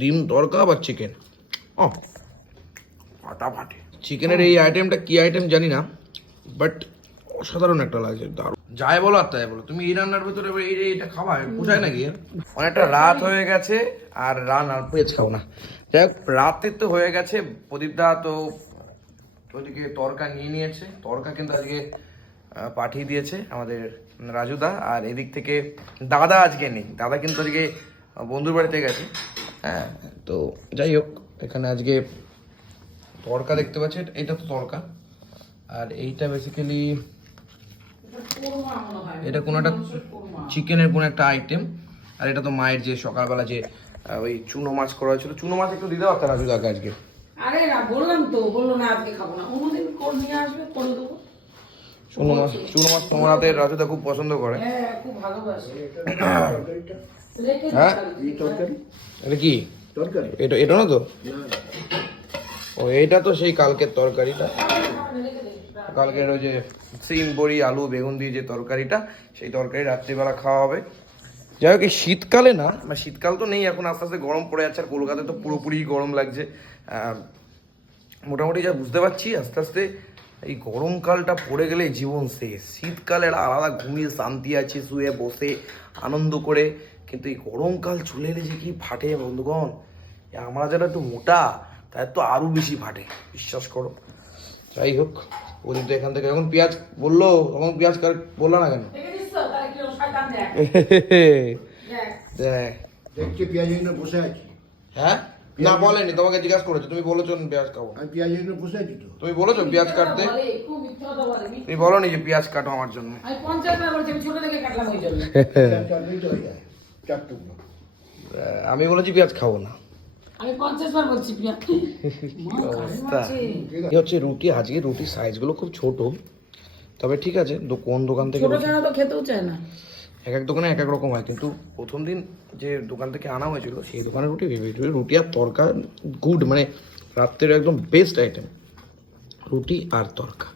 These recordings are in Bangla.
ডিম তরকা বা চিকেন ও, ফাটাফাটি। চিকেনের এই আইটেমটা কি আইটেম জানি না বাট অসাধারণ একটা লাগছে, দারুণ। যাই বলো আর তাই বলো, তুমি এই রান্নার ভিতরে এই এইটা খাওয়া বোঝায় নাকি? অনেকটা রাত হয়ে গেছে, আর রান আর পেঁয়াজ খাও না। যাই হোক, রাতে তো হয়ে গেছে, প্রদীপ দা তো ওদিকে তরকা নিয়ে নিয়েছে। তরকা কিন্তু আজকে পাঠিয়ে দিয়েছে আমাদের রাজুদা আর এদিক থেকে দাদা আজকে নেই। দাদা কিন্তু আজকে বন্ধুর বাড়িতে গেছে। হ্যাঁ তো যাই হোক এখানে আজকে তরকা দেখতে পাচ্ছেন এটা তো তরকা আর এইটা বেসিক্যালি এটা কোনো একটা চিকেনের কোনো একটা আইটেম আর এটা তো মায়ের যে সকালবেলা যে ওই চুনো মাছ করা হয়েছিল। চুনো মাছ একটু দিতে পারতাম রাজুদাকে আজকে। আরে না বললাম তো বলল না আজকে খাব না। অন্যদিন করে নিয়ে আসবে? করে দেবো? চুনো মাছ চুনো মাছ তোমার হাতে রাজুদা খুব পছন্দ করে। হ্যাঁ খুব ভালোবাসে। হ্যাঁ? এটা কি? এটা এটা না তো? ও এইটা তো সেই কালকের তরকারিটা। কালকের ওই যে সিম বড়ি আলু বেগুন দিয়ে যে তরকারিটা সেই তরকারি রাত্রিবেলা খাওয়া হবে। যাই হোক এই শীতকালে না মানে শীতকাল তো নেই এখন আস্তে আস্তে গরম পড়ে যাচ্ছে আর কলকাতায় তো পুরোপুরি গরম লাগছে। আহ, মোটামুটি যা বুঝতে পারছি আস্তে আস্তে এই গরমকালটা পড়ে গেলে জীবন শেষ। শীতকালের আলাদা ঘুমিয়ে শান্তি আছে শুয়ে বসে আনন্দ করে। কিন্তু এই গরমকাল চলে এলে যে কি ফাটে বন্ধুগণ? আমরা যারা একটু মোটা তাদের তো আরও বেশি ফাটে বিশ্বাস করো। যাই হোক ওদিন তো এখান থেকে যখন পেঁয়াজ বলল তখন পেঁয়াজ কার বলল না কেন? দেখ। দেখ। দেখ। দেখছি পেঁয়াজ বসে আছি। হ্যাঁ? না বলেনি তোমাকে জিজ্ঞাসা করেছ তুমি বলেছ আমি পেঁয়াজ খাব আমি পেঁয়াজ এনে বসে আছি তো। তুমি বলেছ পেঁয়াজ কাটতে। তুমি বলো নি যে পেঁয়াজ কাটো আমার জন্য। আমি পঞ্চাশ বার বলছি আমি ছোট থেকে কাটলাম ওই জন্য। আমি বলেছি পেঁয়াজ খাব না। আমি পঞ্চাশ বার বলছি পিয়া মা, কারে অবস্থা। মারছে? এই হচ্ছে রুটি আজকে রুটির সাইজগুলো খুব ছোট। তবে ঠিক আছে কোন দোকান থেকে ছোট ছাড়া তো খেতেও চায় না। এক এক দোকানে এক এক রকম হয়। কিন্তু প্রথম দিন যে দোকান থেকে আনা হয়েছিল সেই দোকানের রুটি রুটি আর তরকা গুড মানে রাত্রের একদম বেস্ট আইটেম রুটি আর তরকা।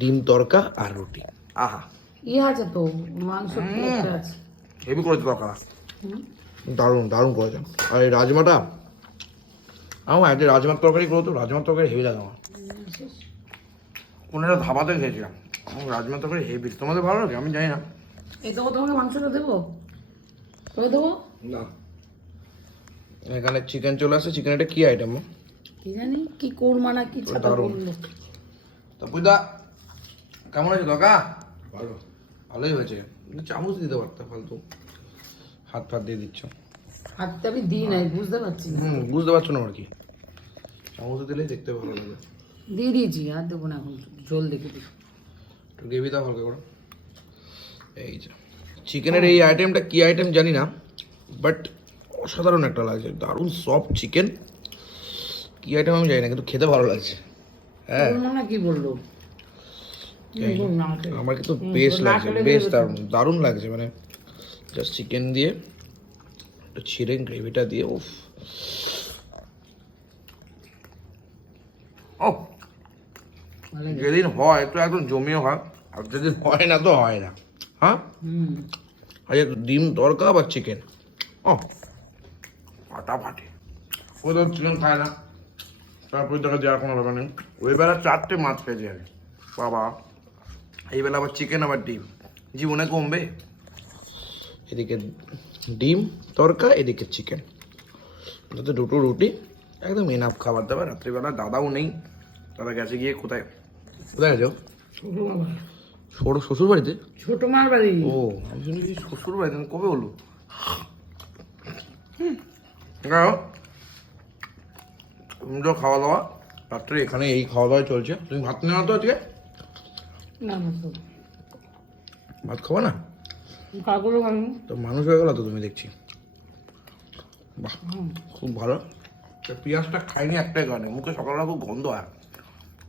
ডিম তরকা আর রুটি। আহা। ইয়ে আছে তো? মাংস হেভি করেছে তরকা দারুণ দারুণ করেছে আর এই রাজমাটা আমার আজকে রাজমার তরকারি করো তো রাজমার তরকারি হেভি লাগে আমার। একটা ধাবাতে খেয়েছিলাম রাজমার তরকারি হেভি তোমাদের ভালো লাগে? আমি জানি না। এই দেবো তোমাকে মাংসটা দেবো? তোকে দেবো? না। এখানে চিকেন চলে আসছে চিকেন এটা কি আইটেম কি জানি কি কোরমা না কি দারুণ। করল তা পুজা কেমন আছে দকা ভালো। ভালোই হয়েছে। চামচ দিতে পারতে ফালতু। হাত ফাত দিয়ে দিচ্ছ। হাতটা আমি দিই নাই বুঝতে পারছি না। হুম বুঝতে পারছ না আর কি। চামচ দিলে দেখতে ভালো লাগে। দিয়ে দিয়েছি আর দেবো না এখন জল দেখে দিই। একটু দাও হালকা করে। এই যে চিকেনের এই আইটেমটা কি আইটেম জানি না বাট অসাধারণ একটা লাগছে দারুণ সফট চিকেন কি আইটেম আমি জানি না কিন্তু খেতে ভালো লাগছে। হ্যাঁ। কি বলল। আমার কিন্তু বেশ লাগছে বেশ দারুণ দারুণ লাগছে মানে জাস্ট চিকেন দিয়ে একটু ছিঁড়ে গ্রেভিটা দিয়ে উফ। ও যেদিন হয় একটু একদম জমিয়ে হয় আর যেদিন হয় না তো হয় না। হ্যাঁ? হুম ডিম তরকা বা চিকেন ও ফাটাফাটি। ও তো চিকেন খায় না। তারপরে তাকে দেওয়ার কোনো ব্যাপার নেই। ওই বেলা চারটে মাছ খেয়েছি আমি। বাবা এই বেলা আবার চিকেন আবার ডিম। জীবনে কমবে? এদিকে ডিম তরকা এদিকে চিকেন যাতে দুটো রুটি একদম এনাফ খাবার দাবার। রাত্রিবেলা দাদাও নেই। দাদা গেছে গিয়ে কোথায়? কোথায় গেছো ছোট শ্বশুর বাড়িতে ছোট মার বাড়ি। ও আমি শুনেছি শ্বশুর বাড়িতে কবে হলো যাই তুমি তো খাওয়া দাওয়া। রাত্রে এখানে এই খাওয়া দাওয়া চলছে। তুমি ভাত নেওয়া তো আজকে? ভাত খাব না? তো মানুষ হয়ে গেল তো তুমি দেখছি। বাহ খুব ভালো। পেঁয়াজটা খাইনি একটাই কারণে। মুখে সকালবেলা খুব গন্ধ হয়।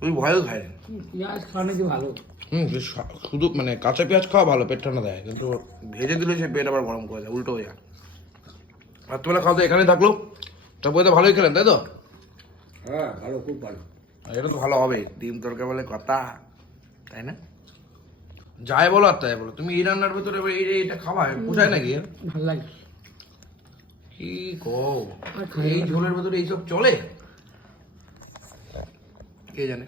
ওই ভয়েও খাইনি। পেঁয়াজ খাওয়ানো কি ভালো? হুম বেশ শুধু মানে কাঁচা পেঁয়াজ খাওয়া ভালো পেট ঠান্ডা দেয় কিন্তু ভেজে দিলে সে পেট আবার গরম করে দেয় উল্টো হয়ে যায়। রাত্রিবেলা খাওয়া তো এখানে থাকল। তারপরে তো ভালোই খেলেন তাই তো? হ্যাঁ ভালো খুব ভালো। এটা তো ভালো হবে ডিম তরকা বলে কথা তাই না? যাই বলো আর তাই বলো তুমি এই রান্নার ভিতরে এবার এই এইটা খাওয়া বোঝায় নাকি? ভালো লাগে। কি কও এই ঝোলের ভেতরে এইসব চলে? কে জানে?